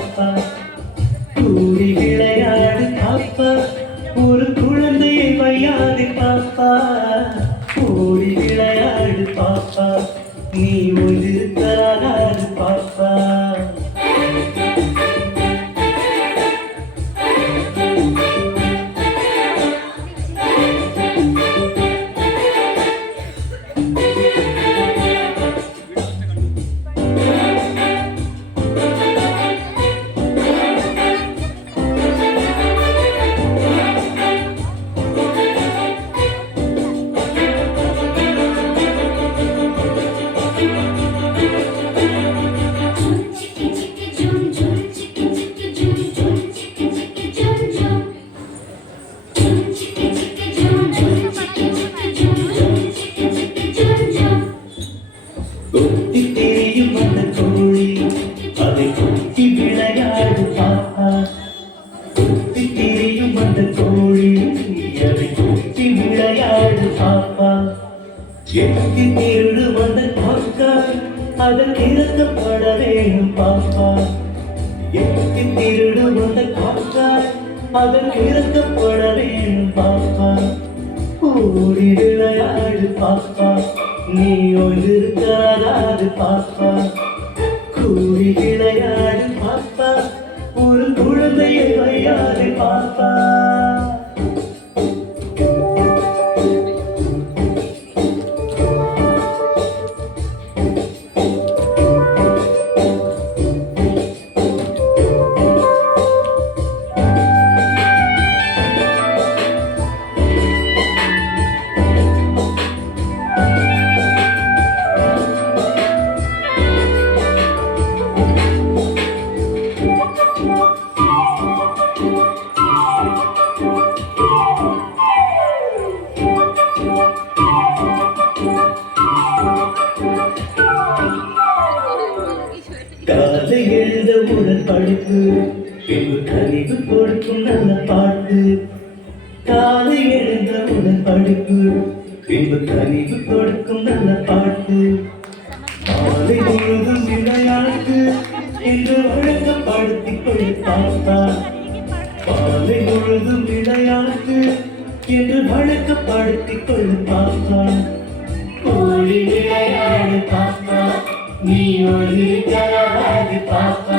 பாப்பா கூடி விளையாடு பாப்பா ஒரு குழந்தையை வையாது பாப்பா கூடி விளையாடு பாப்பா நீ ஒன்றிருக்காது பாப்பா கொத்தி தெரியும் அந்த கோழி அதை கொத்தி விளையாடு பாப்பா கொத்தி தெரியும் அந்த கோழி அதை கொத்தி விளையாடு பாப்பா எத்தி திருடு வந்த காக்கா அதற்கு இறக்கப்பட வேணும் பாப்பா எத்தி திருடு வந்த காக்கா அதற்கு இறக்கப்பட வேணும் பாப்பா ஓடி விளையாடு பாப்பா நீ ஒன்றிருக்காது பாப்பா கூடி விளையாடு பாப்பா ஒரு குழந்தையை வையாது பாப்பா காலை எழுந்தவுடன் படிப்பு பின்பு கனிவு கொடுக்கும் நல்ல பாட்டு காலை எழுந்தவுடன் படிப்பு பின்பு கனிவு கொடுக்கும் நல்ல பாட்டு காலை முழுதும் விளையாட்டு என்று வழக்கப்படுத்திக் கொள் பாப்பா காலை முழுதும் விளையாட்டு என்று வழக்கப்படுத்திக் கொள் பாப்பா கோழி விளையாடு பாப்பா நீ ஒழிக்காது பாப்பா